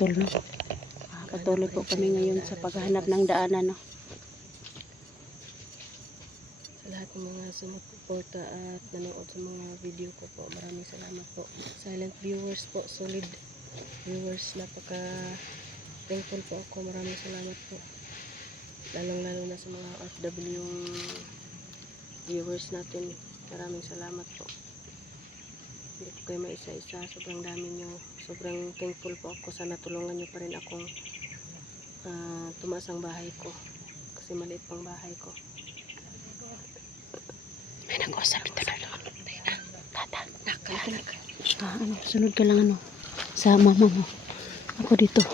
Yan mga tol, no? Ah, po kami ngayon sa paghahanap ng daanan, no? Sa lahat ng mga sumuporta at nanood sa mga video ko po, maraming salamat po. Silent viewers po, solid viewers, napaka thankful po ako. Maraming salamat po. Lalong lalo na sa mga OFW viewers natin. Maraming salamat po. Hindi ko kayo maisa-isa. Sobrang dami nyo. Sobrang thankful po ako. Sana tulungan nyo pa rin akong ah, tumaas ang bahay ko. Kasi maliit pang bahay ko. May nag-usap dito na doon. Tata. Nakakalag. Ah, ano, sunod ka lang, ano? Sa mama mo. Ako dito.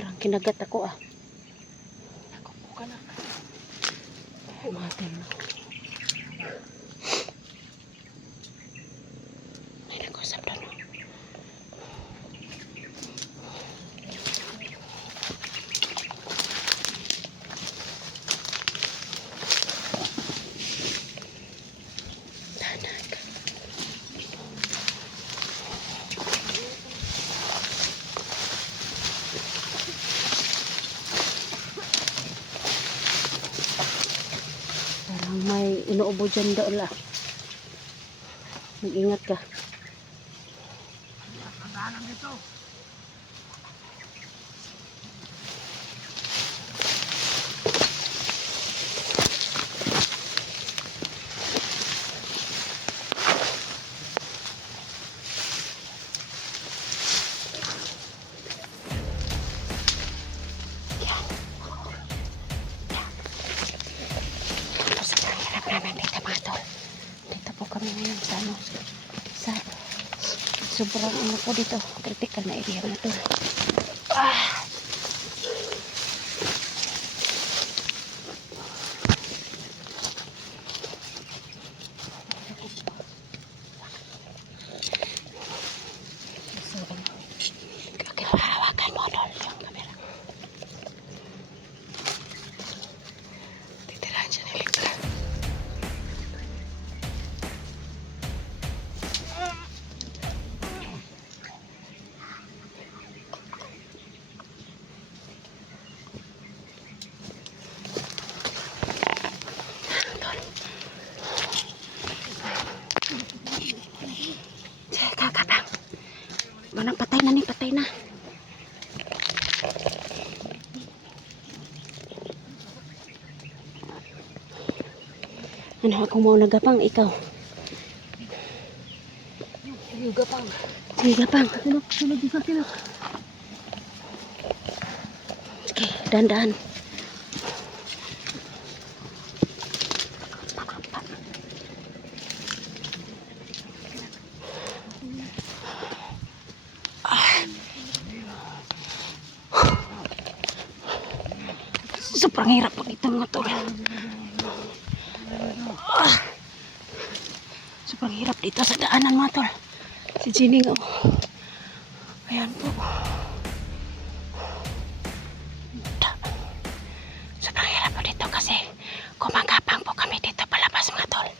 Parang kinagat ako, ah. Ako po ka na. Ay, mga tol, no? May nag-usap no? Dahan-dahan ka. Parang inuubo dyan doon lah. Mag-ingat ka. Ito sa sobrang ano po dito, critical na area mga tol. Ah! Ano ako mo nagapang ikaw? Gapang. Yung gapang. Sinok, sinok. Okay, dahan-dahan. Ah. Sobrang. Dito sa daanan mga tol. Si Jenny nga. oh. Ayan po. Ta- Sobrang hirap po dito kasi gumagapang po kami dito palabas mga tol.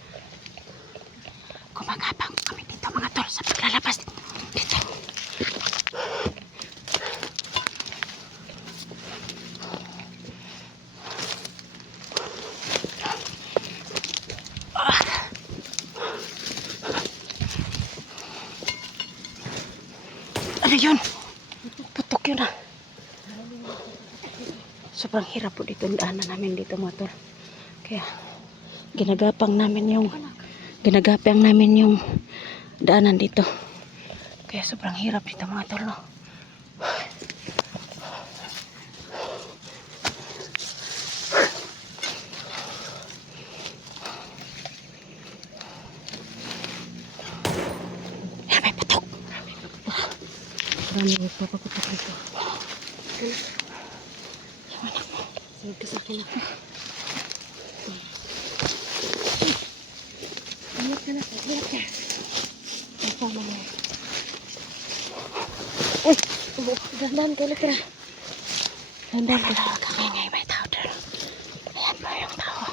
Gumagapang po kami dito mga tol sa paglalabas dito. dito. Ano yun? Putok yun ah. Sobrang hirap po dito ang namin dito mga tol. Kaya ginagapang namin yung ginagapang namin yung daanan dito. Kaya sobrang hirap dito mga tol, no? Marami magpapaputok dito. Sunod ka sa akin. Ingat ka na. Ingat ka. Kasama mo. Uy! Dandan ka na. Dandan ka. Tawag ka ngayon, may tao doon. Ayan pa yung tao.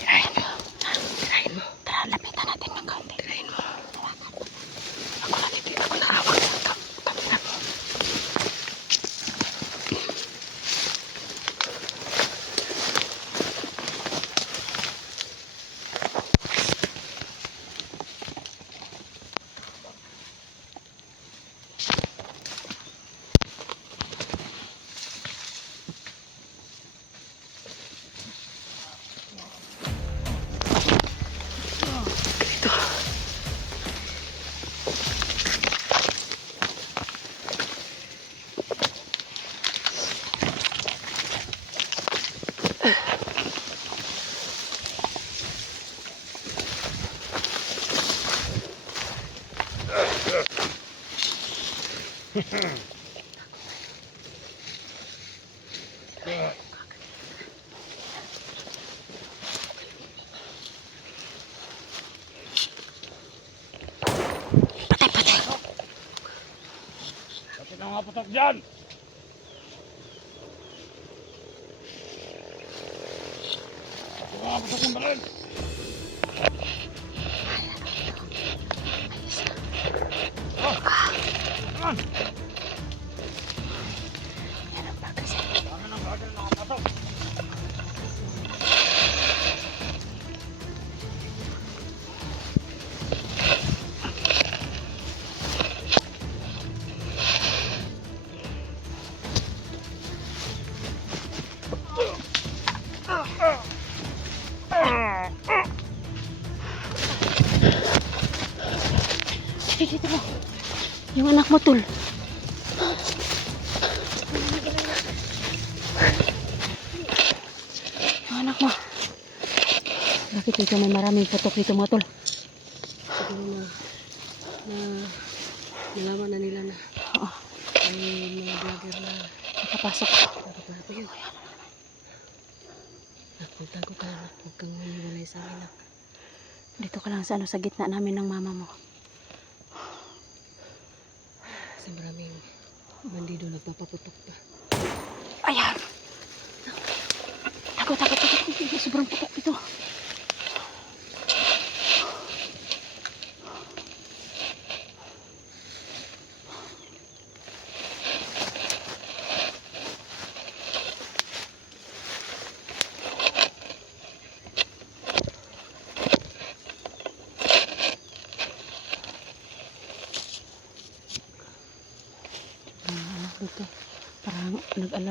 Tirahin mo. Ha? Tirahin mo. Tara, lapitan natin ng kaunti. Tirahin mo. Ako na dito. Ako na awak. Kamera mo. Patay, patay. Bakit ang mga putok dyan? Bakit ang mga putok yung baril? Ah! Ano? Yung anak mo, Tul. Yung anak mo. Bakit dito may maraming putok dito mga Tul? Siguro na, na nalaman na nila na Oo, may mga vlogger na nakapasok. nakaparato yun. Napunta ko ka. Huwag kang maniwalay sa akin. nak. Dito ka lang sa ano, sa gitna namin ng mama mo. Kasi maraming bandido nagpapaputok pa. Ayan! Takot, takot, takot. Sobrang putok dito.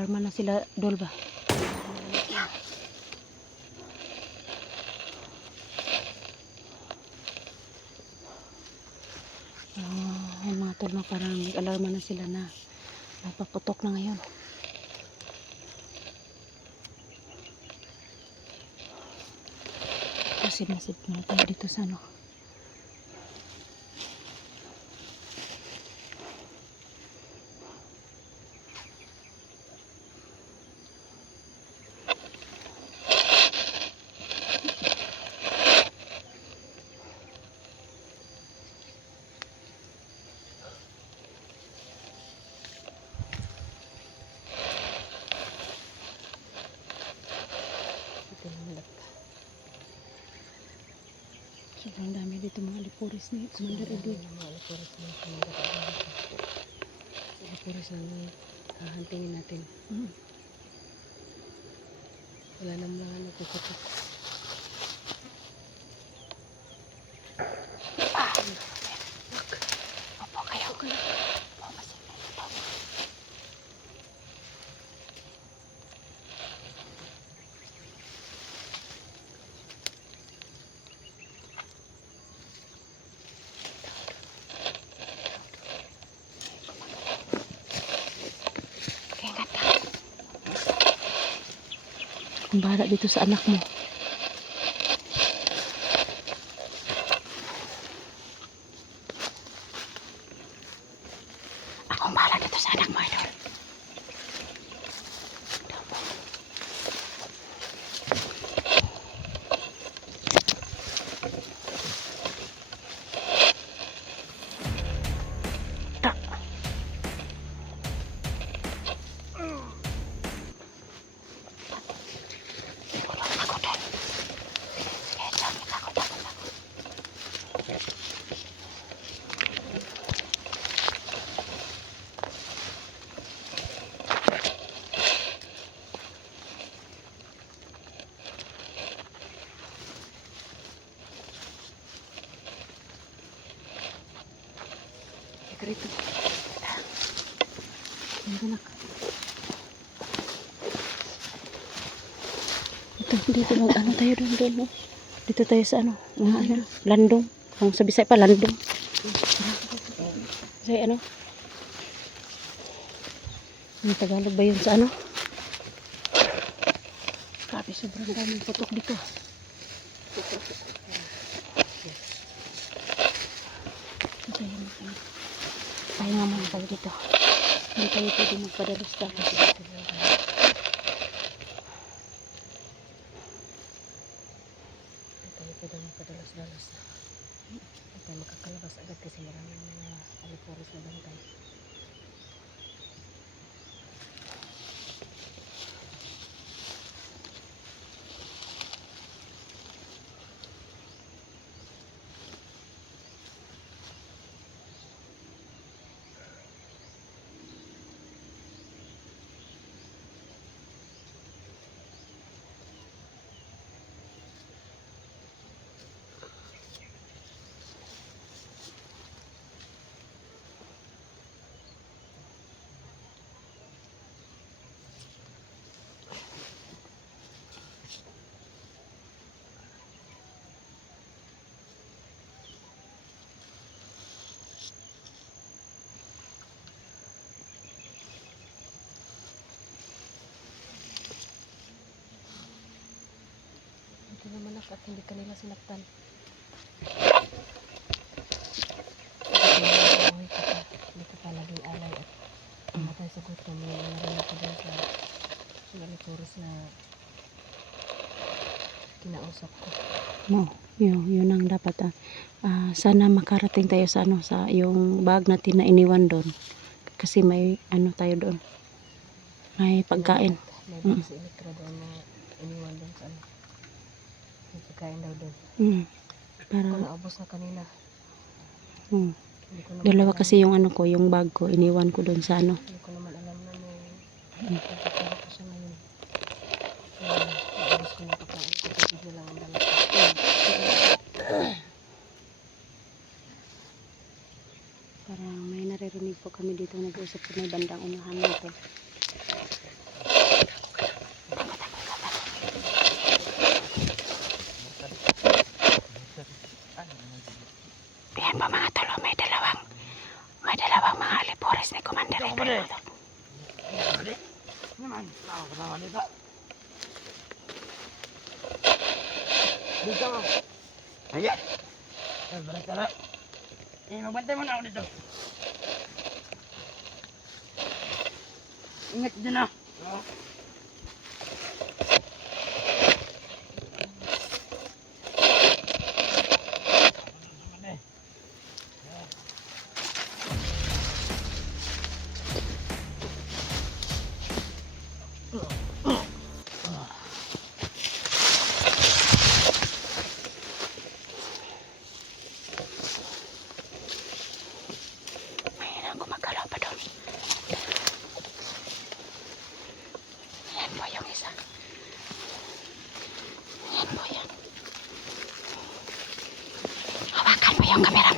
Nag-alarma na sila, Dol ba? Ah, yung mga tol na parang nag-alarma na sila na napaputok na ngayon. Masid na tayo dito sa ano. Sobrang dami dito mga lipuris ni Commander. Yung mga alapuris na kumanda Sa alapuris na hahantingin natin. Mm. Wala nang mga bahala dito sa anak mo. Teka rito. Meron na. Ito, dito mag ano tayo doon doon. No? Dito tayo sa ano, mga ano, landong. Ang sabi sa pa, landong. Sa ano? Ang Tagalog ba yun sa ano? Grabe, sobrang daming putok dito. Kasi yun, ano. Muna tayo dito. Hindi tayo pwede magpadalos tapos. Hindi Nak at hindi kanila sinaktan. Buhay ka pa. Hindi ka pa naging alay at namatay sa gutom. Narinig ko din sa mga aliporis na kinausap ko. No, yun, yun ang dapat. Ah. Ah, sana makarating tayo sa ano sa yung bag natin na iniwan doon. Kasi may ano tayo doon. May pagkain. May Mm. mm. doon na iniwan doon sa ano. May pagkain daw doon. Mm. Para Ako naubos na kanina. mm. Hindi dalawa kasi yung ano ko, yung bag ko iniwan ko doon sa ano. Hindi ko naman alam na may Mm. pagkakara ko siya ngayon. Kaya naubos ko yung pagkain ko. Kapit na lang ang dala ko. Parang may naririnig po kami dito nag-usap sa may bandang unahan natin. Yan po mga tolo, may dalawang may dalawang mga alipores ni Commander Ito, Edwin. kapatid. Hindi. Naman. Nakakatawa dito. Dito. Ayan. Balik na. Eh, magbantay mo na ako dito. Ingat din ah. Oo. cambiar